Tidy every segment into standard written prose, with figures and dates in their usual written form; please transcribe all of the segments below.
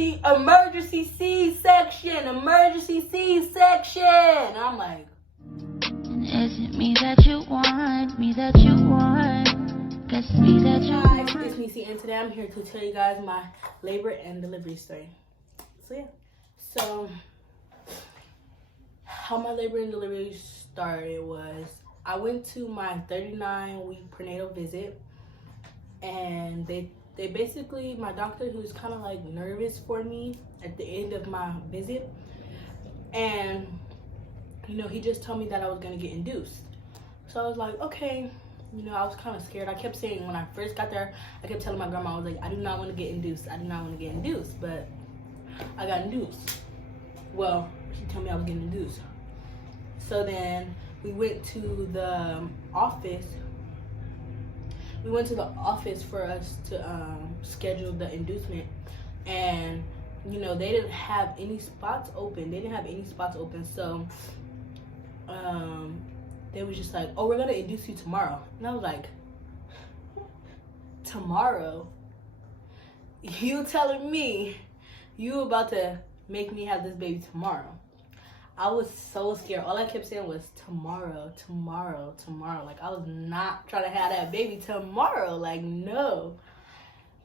Emergency C-section, emergency C-section. And I'm like, and is it me that you want, me that you want? Guess it's me that you guys, want. it's me, C, and today I'm here to tell you guys my labor and delivery story. So yeah, so how my labor and delivery started was I went to my 39-week prenatal visit, and they basically, my doctor, who's kind of like nervous for me at the end of my visit, and you know, he just told me that I was gonna get induced. So I was like, okay, you know, I was kind of scared. I kept saying, when I first got there, I kept telling my grandma, I was like, I do not want to get induced, I do not want to get induced, but I got induced. Well, she told me I was getting induced. So then we went to the office. We went to the office for us to schedule the inducement, and you know, they didn't have any spots open. So they was just like, oh, we're gonna induce you tomorrow. And I was like, tomorrow? You telling me you about to make me have this baby tomorrow? I was so scared. All I kept saying was tomorrow, tomorrow, tomorrow. Like, I was not trying to have that baby tomorrow. Like, no.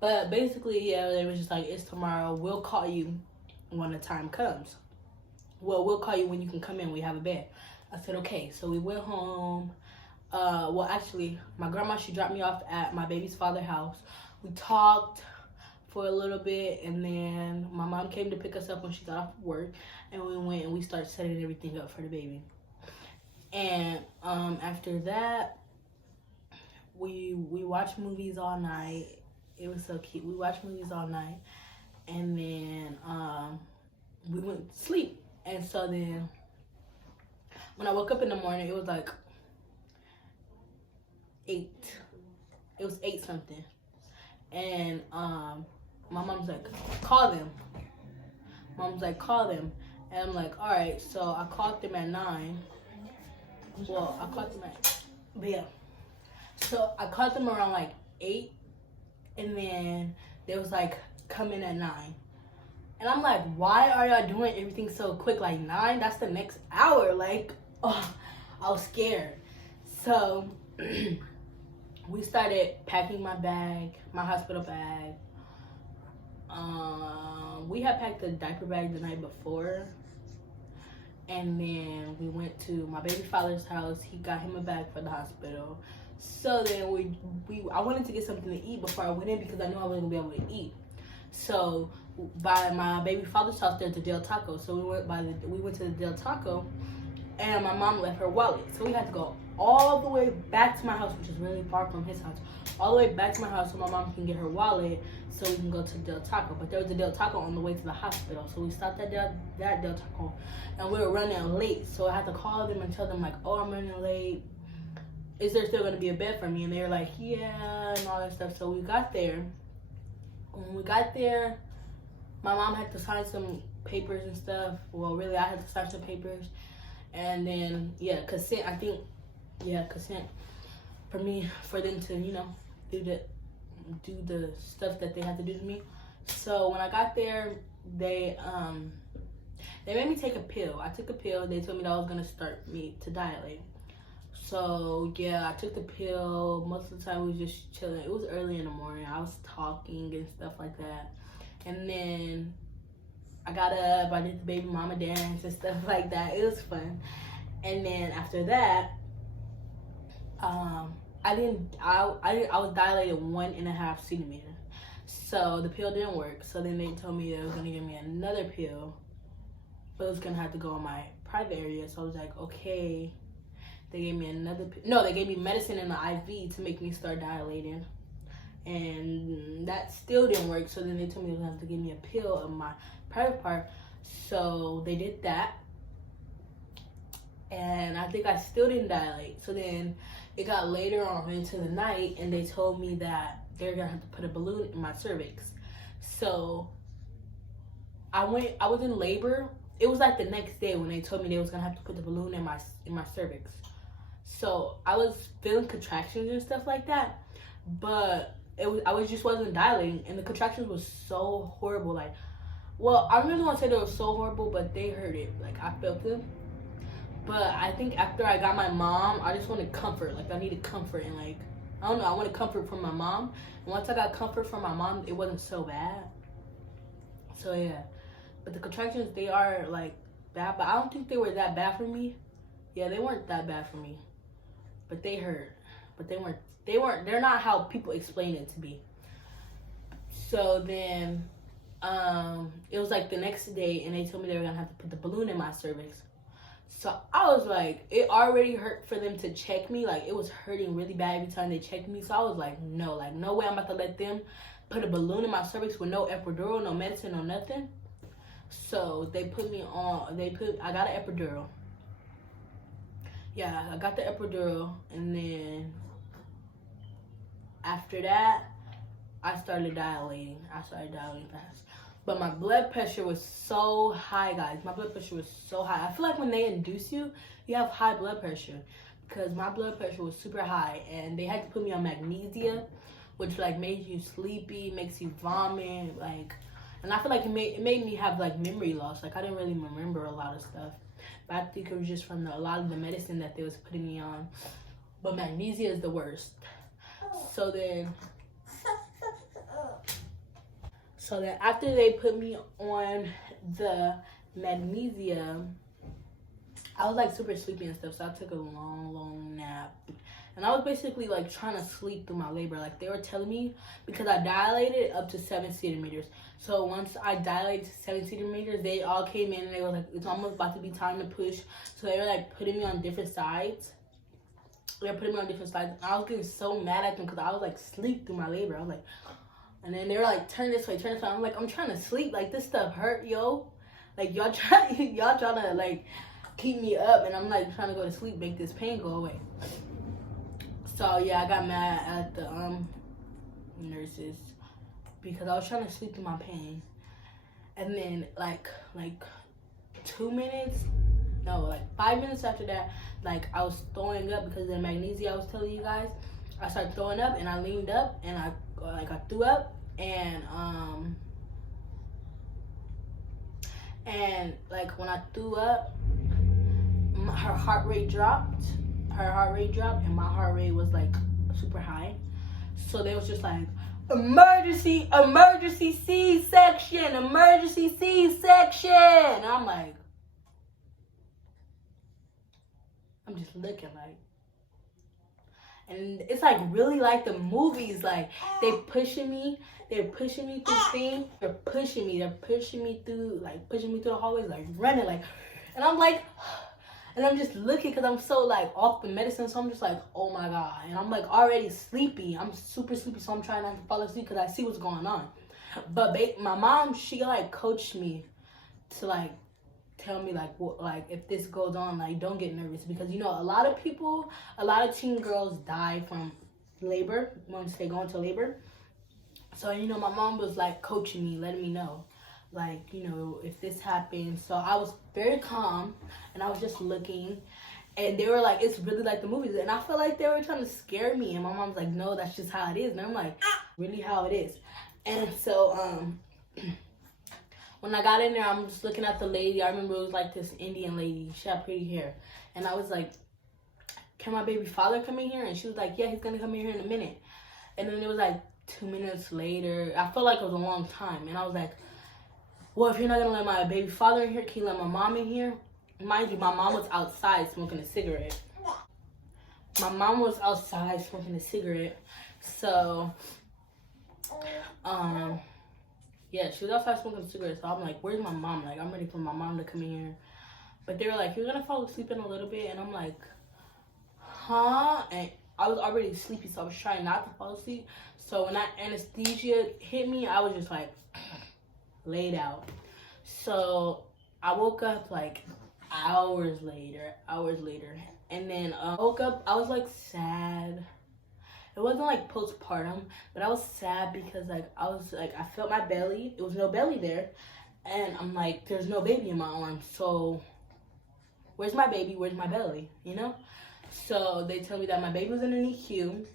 But basically, yeah, they was just like, it's tomorrow. We'll call you when the time comes. Well, we'll call you when you can come in. We have a bed. I said, okay. So we went home. Well, actually, my grandma, she dropped me off at my baby's father's house. We talked for a little bit, and then my mom came to pick us up when she got off of work, and we went and we started setting everything up for the baby. And after that, we watched movies all night. It was so cute. We watched movies all night, and then we went to sleep. And so then when I woke up in the morning, it was like 8. It was 8 something. And my mom's like, call them. Mom's like, call them. And I'm like, all right. So I called them at 9. Well, I called them but yeah. So I called them around like 8. And then they was like, come in at 9. And I'm like, why are y'all doing everything so quick? Like 9, that's the next hour. Like, oh, I was scared. So we started packing my bag, my hospital bag. We had packed the diaper bag the night before, and then we went to my baby father's house. He got him a bag for the hospital. So then I wanted to get something to eat before I went in because I knew I wasn't gonna be able to eat. So by my baby father's house, there's a Del Taco. So we went to the Del Taco, and my mom left her wallet. So we had to go all the way back to my house, which is really far from his house, all the way back to my house so my mom can get her wallet so we can go to Del Taco. But there was a Del Taco on the way to the hospital. So we stopped at that Del Taco, and we were running late. So I had to call them and tell them like, oh, I'm running late. Is there still going to be a bed for me? And they were like, yeah, and all that stuff. So we got there. When we got there, my mom had to sign some papers and stuff. Well, really, I had to sign some papers. And then, yeah, consent, I think, yeah, consent for them to, you know, do the stuff that they had to do to me. So when I got there, they made me take a pill. I took a pill. They told me that I was going to start me to dilate. So, yeah, I took the pill. Most of the time, we was just chilling. It was early in the morning. I was talking and stuff like that. And then I got up. I did the baby mama dance and stuff like that. It was fun. And then after that, I was dilated 1.5 centimeters. So the pill didn't work. So then they told me they was going to give me another pill, but it was going to have to go in my private area. So I was like, okay. They gave me another no, they gave me medicine in the IV to make me start dilating. And that still didn't work. So then they told me they were going to have to give me a pill in my private part. So they did that. And I think I still didn't dilate. So then it got later on into the night, and they told me that they're going to have to put a balloon in my cervix. So I was in labor. It was like the next day when they told me they was going to have to put the balloon in my cervix. So I was feeling contractions and stuff like that, but I just wasn't dilating, and the contractions was so horrible. Like, Well, I really want to say they were so horrible, but they hurt it. Like, I felt them. But I think after I got my mom, I just wanted comfort. Like, I needed comfort. And, like, I don't know. I wanted comfort from my mom. And once I got comfort from my mom, it wasn't so bad. So, yeah. But the contractions, they are, like, bad. But I don't think they were that bad for me. Yeah, they weren't that bad for me. But they hurt. But they're not how people explain it to be. So then, it was like the next day, and they told me they were gonna have to put the balloon in my cervix. So I was like, it already hurt for them to check me. Like, it was hurting really bad every time they checked me. So I was like, no way I'm about to let them put a balloon in my cervix with no epidural, no medicine, no nothing. So they put me on, I got an epidural. Yeah, I got the epidural, and then after that, I started dilating fast. But my blood pressure was so high, guys. My blood pressure was so high. I feel like when they induce you, you have high blood pressure. Because my blood pressure was super high. And they had to put me on magnesia, which, like, made you sleepy, makes you vomit. Like, and I feel like it made me have, like, memory loss. Like, I didn't really remember a lot of stuff. But I think it was just from a lot of the medicine that they was putting me on. But magnesia is the worst. So then after they put me on the magnesia, I was like super sleepy and stuff, so I took a long nap. And I was basically like trying to sleep through my labor. Like, they were telling me, because I dilated up to 7 centimeters. So once I dilated to 7 centimeters, they all came in and they were like, it's almost about to be time to push. So they were like putting me on different sides. And I was getting so mad at them because I was like sleep through my labor. I was like, and then they were like, turn this way. I'm like, I'm trying to sleep. Like, this stuff hurt, yo. Like, y'all trying to like keep me up, and I'm like trying to go to sleep, make this pain go away. So yeah, I got mad at the nurses because I was trying to sleep through my pain. And then like 5 minutes after that, like, I was throwing up because of the magnesia I was telling you guys. I started throwing up, and I leaned up, and I threw up, and like, when I threw up, her heart rate dropped, and my heart rate was like super high. So they was just like, emergency C-section, and I'm like, I'm just looking like, and it's like really like the movies. Like, they're pushing me through things. They're pushing me through the hallways, like running, like, and I'm like, and I'm just looking because I'm so like off the medicine. So I'm just like, oh my God. And I'm like already sleepy. I'm super sleepy. So I'm trying not to fall asleep because I see what's going on. But my mom, she like coached me to like tell me like, what, like, if this goes on, like, don't get nervous, because, you know, a lot of teen girls die from labor once they go into labor. So, you know, my mom was like coaching me, letting me know, like, you know, if this happens. So I was very calm, and I was just looking, and they were like, it's really like the movies. And I felt like they were trying to scare me, and my mom's like, no, that's just how it is. And I'm like, really how it is. And so when I got in there, I'm just looking at the lady. I remember it was like this Indian lady. She had pretty hair. And I was like, can my baby father come in here? And she was like, yeah, he's going to come in here in a minute. And then it was like 2 minutes later. I felt like it was a long time. And I was like, well, if you're not going to let my baby father in here, can you let my mom in here? Mind you, my mom was outside smoking a cigarette. So, yeah, she was outside smoking a cigarette. So I'm like, where's my mom? Like, I'm ready for my mom to come in here. But they were like, you're going to fall asleep in a little bit. And I'm like, huh? And I was already sleepy, so I was trying not to fall asleep. So when that anesthesia hit me, I was just like laid out. So I woke up like hours later. And then I woke up, I was like sad. It wasn't like postpartum, but I was sad because like I felt my belly. It was no belly there. And I'm like, there's no baby in my arms. So where's my baby? Where's my belly? You know? So they tell me that my baby was in the NICU.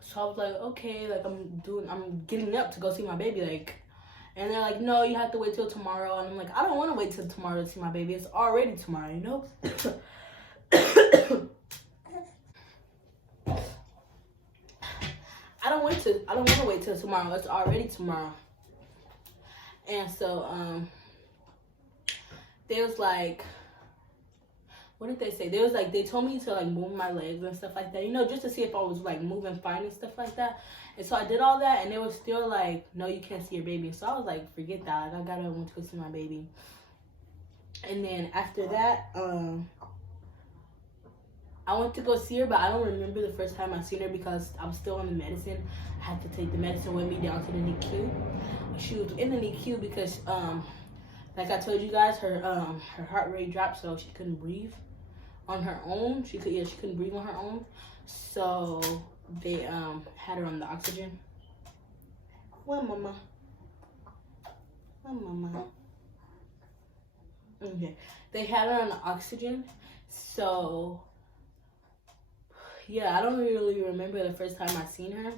So I was like, okay, like I'm getting up to go see my baby, like, And they're like, no, you have to wait till tomorrow. And I'm like, I don't want to wait till tomorrow to see my baby. It's already tomorrow, you know? I don't want to wait till tomorrow. It's already tomorrow. And so, they was like, what did they say? They was like, they told me to like move my legs and stuff like that, you know, just to see if I was like moving fine and stuff like that. And so I did all that, and they were still like, no, you can't see your baby. So I was like, forget that. Like, I gotta want to see my baby. And then after that, I went to go see her, but I don't remember the first time I seen her because I was still on the medicine. I had to take the medicine with me down to the NICU. She was in the NICU because, like I told you guys, her heart rate dropped, so she couldn't breathe on her own. She couldn't breathe on her own. So they had her on the oxygen. Well, mama. Well, mama. Okay. They had her on the oxygen. So yeah, I don't really remember the first time I seen her.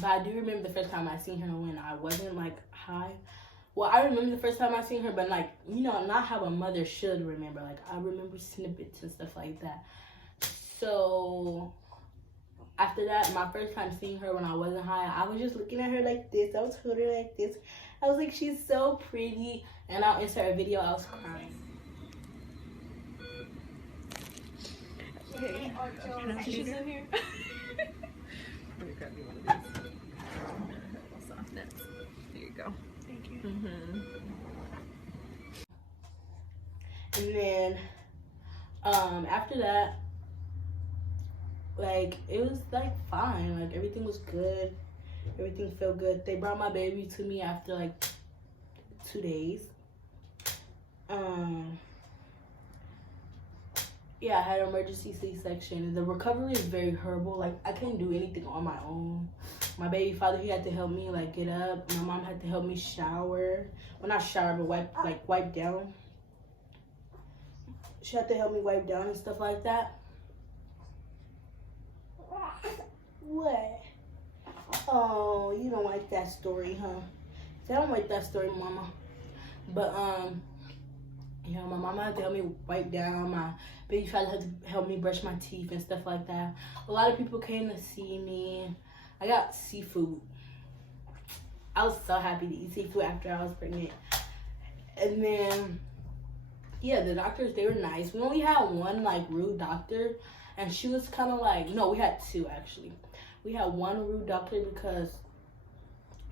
But I do remember the first time I seen her when I wasn't like high. Well, I remember the first time I seen her, but like, you know, not how a mother should remember. Like, I remember snippets and stuff like that. So after that, my first time seeing her when I wasn't high, I was just looking at her like this. I was holding her like this. I was like, she's so pretty. And I'll insert a video. I was crying. Hey, she's in here. Let me grab you one of these. Softness. There you go. Thank you. And then after that, like, it was like fine. Like, everything was good. Everything felt good. They brought my baby to me after like 2 days. Yeah, I had an emergency C-section. The recovery is very horrible. Like, I couldn't do anything on my own. My baby father, he had to help me like get up. My mom had to help me shower. Well, not shower, but wipe down. She had to help me wipe down and stuff like that. What? Oh, you don't like that story, huh? I don't like that story, mama. But you know, my mama had to help me wipe down. My baby father had to help me brush my teeth and stuff like that. A lot of people came to see me. I got seafood. I was so happy to eat seafood after I was pregnant. And then, yeah, the doctors, they were nice. We only had one, like, rude doctor. And she was kind of like, no, we had two, actually. We had one rude doctor because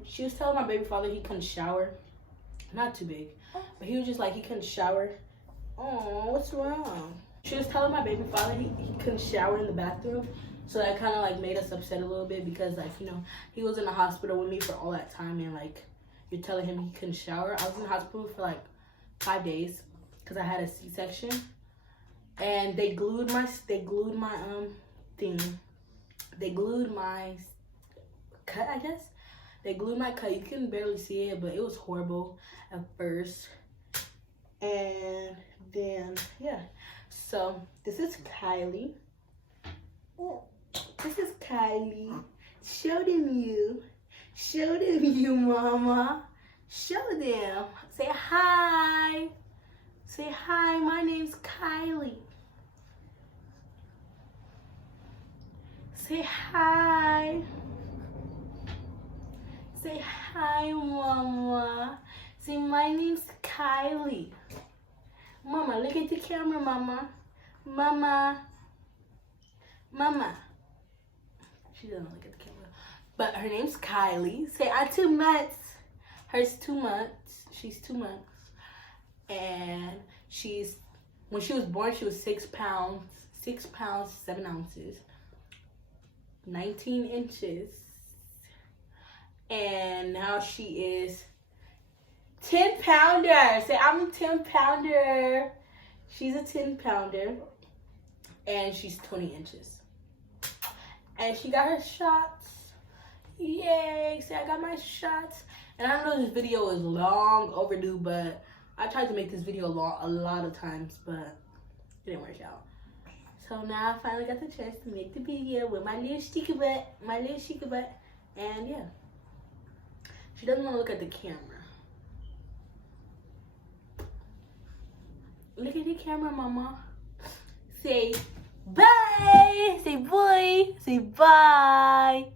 she was telling my baby father he couldn't shower. Not too big. But he was just like, he couldn't shower. Oh, what's wrong? She was telling my baby father he couldn't shower in the bathroom. So that kind of like made us upset a little bit because, like, you know, he was in the hospital with me for all that time. And like, you're telling him he couldn't shower. I was in the hospital for like 5 days because I had a C-section. And they glued my thing. They glued my cut, I guess. They glued my cut. You couldn't barely see it, but it was horrible at first. And then, yeah. So, this is Kylie. This is Kylie. Show them you. Show them you, mama. Show them. Say hi. Say hi, my name's Kylie. Say hi. Say hi, mama. Say my name's Kylie. Mama, look at the camera, mama. Mama. Mama. She doesn't look at the camera. But her name's Kylie. Say, I'm 2 months. Her's 2 months. She's 2 months. And when she was born, she was 6 pounds. 6 pounds, 7 ounces. 19 inches. And now she is 10 pounder. Say, I'm a 10 pounder. She's a 10 pounder. And she's 20 inches. And she got her shots. Yay. Say, I got my shots. And I know this video is long overdue, but I tried to make this video a lot of times, but it didn't work out. So now I finally got the chance to make the video with my little sticky butt. My little sticky butt. And yeah. She doesn't want to look at the camera. Look at the camera, mama. Say bye. Say boy. Say bye.